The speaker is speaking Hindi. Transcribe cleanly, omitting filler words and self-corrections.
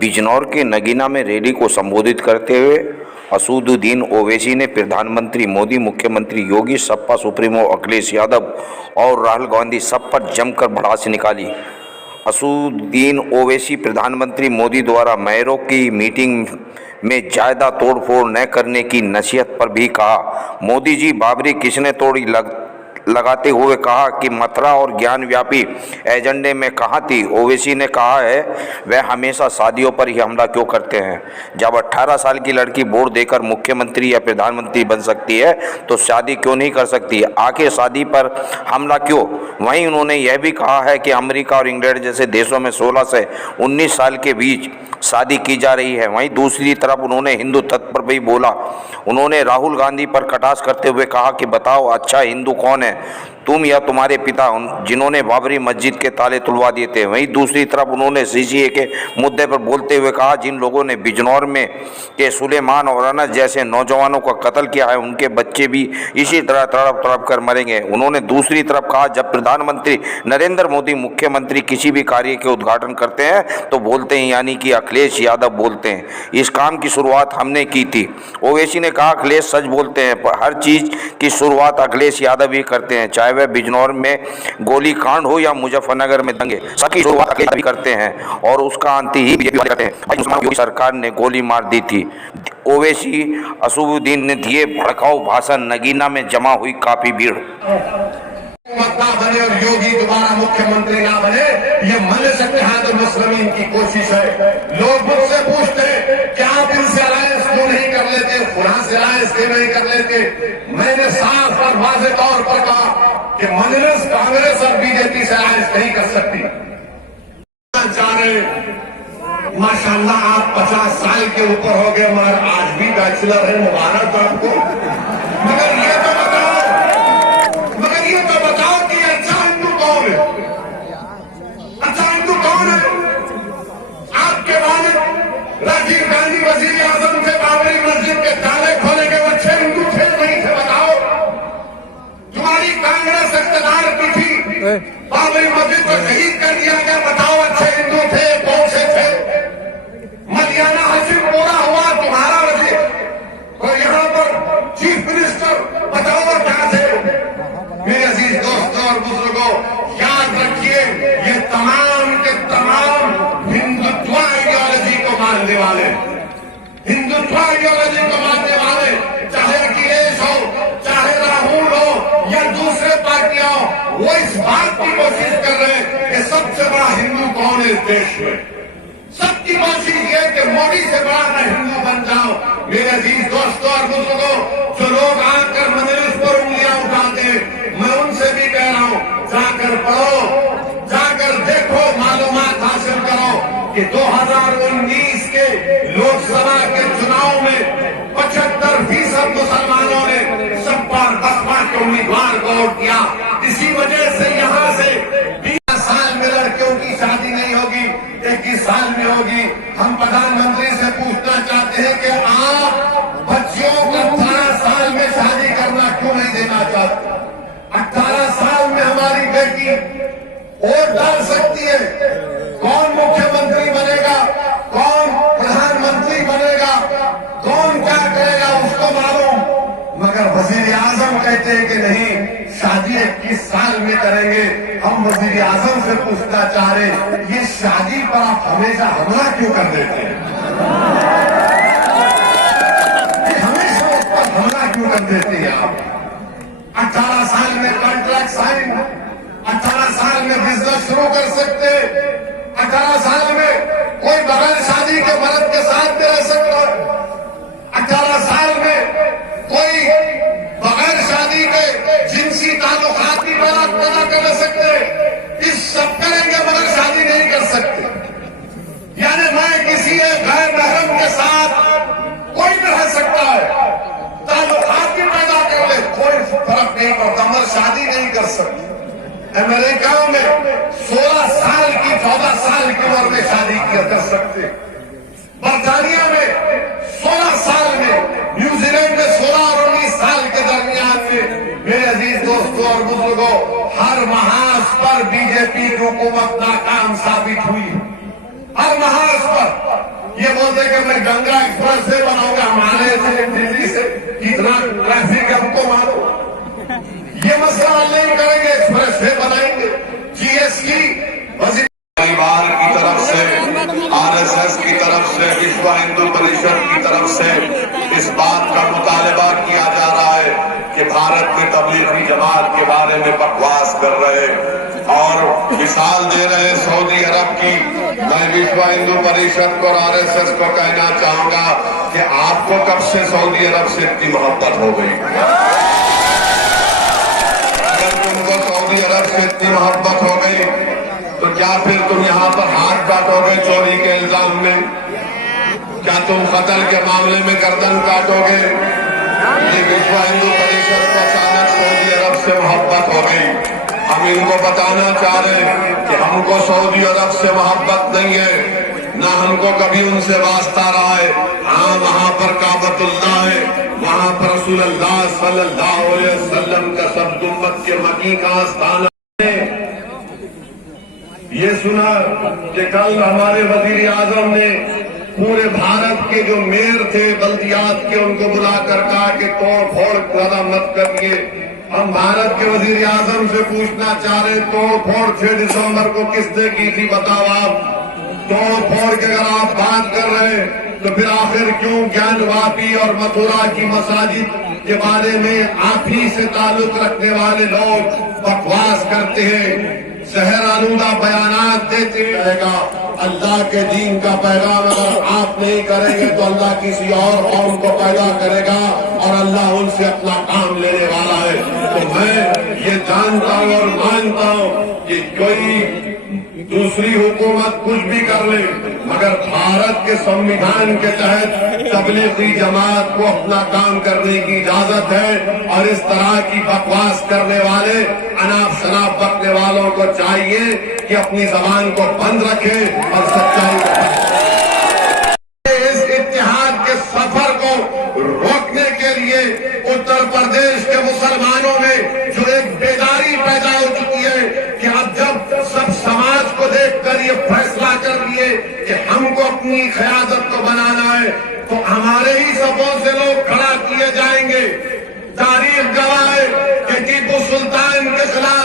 बिजनौर के नगीना में रैली को संबोधित करते हुए असदुद्दीन ओवैसी ने प्रधानमंत्री मोदी, मुख्यमंत्री योगी, सपा सुप्रीमो अखिलेश यादव और राहुल गांधी सब पर जमकर भड़ास निकाली। असदुद्दीन ओवैसी प्रधानमंत्री मोदी द्वारा मेयरों की मीटिंग में ज़्यादा तोड़फोड़ न करने की नसीहत पर भी कहा। मोदी जी, बाबरी किसने तोड़ी लगाते हुए कहा कि मथुरा और ज्ञान व्यापी एजेंडे में कहाँ थी। ओवैसी ने कहा है, वह हमेशा शादियों पर ही हमला क्यों करते हैं। जब 18 साल की लड़की वोट देकर मुख्यमंत्री या प्रधानमंत्री बन सकती है तो शादी क्यों नहीं कर सकती, आखिर शादी पर हमला क्यों। वहीं उन्होंने यह भी कहा है कि अमेरिका और इंग्लैंड जैसे देशों में 16 से 19 साल के बीच शादी की जा रही है। वहीं दूसरी तरफ उन्होंने हिंदू तत्व पर भी बोला। उन्होंने राहुल गांधी पर कटाक्ष करते हुए कहा कि बताओ, अच्छा हिंदू कौन है, तुम या तुम्हारे पिता, जिन्होंने बाबरी मस्जिद के ताले तुड़वा दिए थे। वहीं दूसरी तरफ उन्होंने सीसीए के मुद्दे पर बोलते हुए कहा, जिन लोगों ने बिजनौर में के सुलेमान और अनस जैसे नौजवानों का कत्ल किया है, उनके बच्चे भी इसी तरह तड़प तड़प कर मरेंगे। उन्होंने दूसरी तरफ कहा, जब प्रधानमंत्री नरेंद्र मोदी, मुख्यमंत्री किसी भी कार्य के उद्घाटन करते हैं तो बोलते हैं, यानी कि अखिलेश यादव बोलते हैं, इस काम की शुरुआत हमने की थी। ओवैसी ने कहा, अखिलेश सच बोलते हैं, पर हर चीज की शुरुआत अखिलेश यादव ही करते हैं, चाहे वह बिजनौर में गोली कांड हो या मुजफ्फरनगर में दंगे, सबकी शुरुआत अखिलेश भी करते हैं और उसका अंत ही बीजेपी वाले करते हैं। योगी सरकार ने गोली मार दी थी। ओवैसी असदुद्दीन ने दिए भड़काऊ भाषण। नगीना में जमा हुई काफी भीड़। बने और योगी दोबारा मुख्यमंत्री ना बने, ये मजलिस इत्तेहादुल मुस्लिमीन की कोशिश है। लोग मुझसे पूछते हैं, क्या आप इनसे अलायंस क्यों नहीं कर लेते, खुदा से अलायंस क्यों नहीं कर लेते। मैंने साफ और वाज़ेह तौर पर कहा कि मजलिस कांग्रेस और बीजेपी से अलायंस नहीं कर सकती। माशाअल्लाह आप 50 साल के ऊपर हो गए, मगर आज भी बैचलर है, मुबारक आपको। मगर ये तो बताओ कि अच्छा हिंदू कौन है, अच्छा हिंदू कौन है। आपके वालिद राजीव गांधी वजीर आजम थे, बाबरी मस्जिद के ताले खोले के अच्छे हिंदू थे नहीं थे, बताओ। तुम्हारी कांग्रेस इख्तियार की थी, बाबरी मस्जिद को शहीद कर दिया गया, बताओ अच्छे हिंदू थे, कौन से थे। मलियाना हाशिम पूरा हुआ तुम्हारा वजीर, और यहां पर चीफ मिनिस्टर, बताओ क्या थे। मेरे अजीज दोस्तों और बुजुर्गों, याद रखिए, ये तमाम के तमाम हिंदुत्व आइडियोलॉजी को मानने वाले, हिंदुत्व आइडियोलॉजी को मानने वाले, चाहे अखिलेश हो, चाहे राहुल हो या दूसरे पार्टियां हो, वो इस बात की कोशिश कर रहे हैं कि सबसे बड़ा हिंदू कौन है इस देश में। सबकी कोशिश ये कि मोदी से बड़ा मैं हिंदू बन जाऊं। मेरे अजीज दोस्तों और बुजुर्गों, जो लोग आकर मजलिस पर उंगलियां उठाते हैं, मैं उनसे भी कह रहा हूं, जाकर पढ़ो, जाकर देखो, मालूमात हासिल करो कि 2019 के लोकसभा के चुनाव में 75% मुसलमानों ने सपा और बसपा के उम्मीदवार को वोट दिया। इसी वजह से यहां से 20 साल में लड़कियों की शादी नहीं होगी, 21 साल में होगी। हम प्रधानमंत्री से पूछना चाहते हैं कि आप बच्चियों को 18 साल में शादी करना क्यों नहीं देना चाहते। 18 साल में हमारी बेटी वोट डाल सकती है, कौन मुख्यमंत्री बनेगा, कौन प्रधानमंत्री बनेगा, कौन क्या करेगा उसको मालूम। मगर वजीर आजम कहते हैं कि नहीं, शादी 21 साल में करेंगे। हम वजीर आजम से पूछना चाह रहे, ये शादी पर आप हमेशा हमला क्यों कर देते हैं, हमेशा उस पर हमला क्यों कर देते हैं आप। 18 साल में कॉन्ट्रैक्ट साइन, 18 साल में बिजनेस शुरू कर सकते, 18 साल में कोई बगैर शादी के मर्द के साथ भी रह सकता है, 18 साल में कोई बगैर शादी के जिनसी ताल्लुकात की बात पैदा कर सकते। इस सब करेंगे मगर शादी नहीं कर सकते। यानी मैं किसी गैर महरम के साथ कोई भी रह सकता है, ताल्लुकात भी पैदा कर ले, कोई फर्क नहीं पड़ता, मगर शादी नहीं कर सकते। अमेरिका में 16 साल की 14 साल की उम्र में शादी किया कर सकते, बर्तानिया में 16 साल में, न्यूजीलैंड में 16 और 19 साल के दरमियान में। मेरे अजीज दोस्तों और बुजुर्गों, हर महाज पर बीजेपी की हुकूमत नाकाम साबित हुई, हर महाज बोलते कि मैं गंगा एक्सप्रेस से बनाऊंगा, हमारे से दिल्ली से कितना ट्रैफिक है हमको मालूम। ये मसला हल नहीं करेंगे, एक्सप्रेस से बनाएंगे। जीएसटी वजीर परिवार की तरफ से, आरएसएस की तरफ से, विश्व हिंदू परिषद की तरफ से इस बात का मुतालबा किया जा रहा है कि भारत में तबलीगी जमात के बारे में बकवास कर रहे और मिसाल दे रहे सऊदी अरब की। मैं विश्व हिंदू परिषद को और आरएसएस को कहना चाहूंगा कि आपको कब से सऊदी अरब से इतनी मोहब्बत हो गई? अगर तुमको सऊदी अरब से इतनी मोहब्बत हो गई तो क्या फिर तुम यहाँ पर हाथ काटोगे चोरी के इल्जाम में? क्या तुम कत्ल के मामले में गर्दन काटोगे? ये विश्व हिंदू परिषद को अचानक सऊदी अरब से मोहब्बत हो गई। हम इनको बताना चाह रहे हैं कि हमको सऊदी अरब से मोहब्बत नहीं है, ना हमको कभी उनसे वास्ता रहा है। हाँ, वहाँ पर काबतुल्लाह है, वहाँ पर रसूलुल्लाह सल्लल्लाहु अलैहि वसल्लम का सब उम्मत के मकी का आस्थान है। ये सुना कि कल हमारे वजीर आजम ने पूरे भारत के जो मेयर थे बल्दियात के, उनको बुलाकर कहा कि तोड़ फोड़ ज्यादा मत करिए। हम भारत के वजीर आजम से पूछना चाह रहे, तोड़ फोड़ 6 दिसंबर को किसने की थी? बताओ आप। तोड़ फोड़ की अगर आप बात कर रहे हैं तो फिर आखिर क्यों ज्ञानवापी और मथुरा की मसाजिद के बारे में आप ही से ताल्लुक रखने वाले लोग बकवास करते हैं, जहर आलूदा बयानात देते रहेगा? अल्लाह के दीन का पैगाम अगर आप नहीं करेंगे तो अल्लाह किसी और कौम को पैदा करेगा और अल्लाह उनसे अपना काम लेने वाला है। तो मैं ये जानता हूँ और मानता हूँ कि कोई दूसरी हुकूमत कुछ भी कर ले, मगर भारत के संविधान के तहत तबलीगी जमात को अपना काम करने की इजाजत है। और इस तरह की बकवास करने वाले, अनाप शनाप बकने वालों को चाहिए कि अपनी जबान को बंद रखे और सच्चाई इस इत्तेहाद के सफर को रोकने के लिए उत्तर प्रदेश के मुसलमानों में जो एक बेदारी पैदा हो चुकी है कि अब जब सब समाज को देखकर ये फैसला कर लिए कि हमको अपनी क़यादत को बनाना है तो हमारे ही सपों से लोग खड़ा किए जाएंगे। तारीख गवाह है कि टीपू सुल्तान के खिलाफ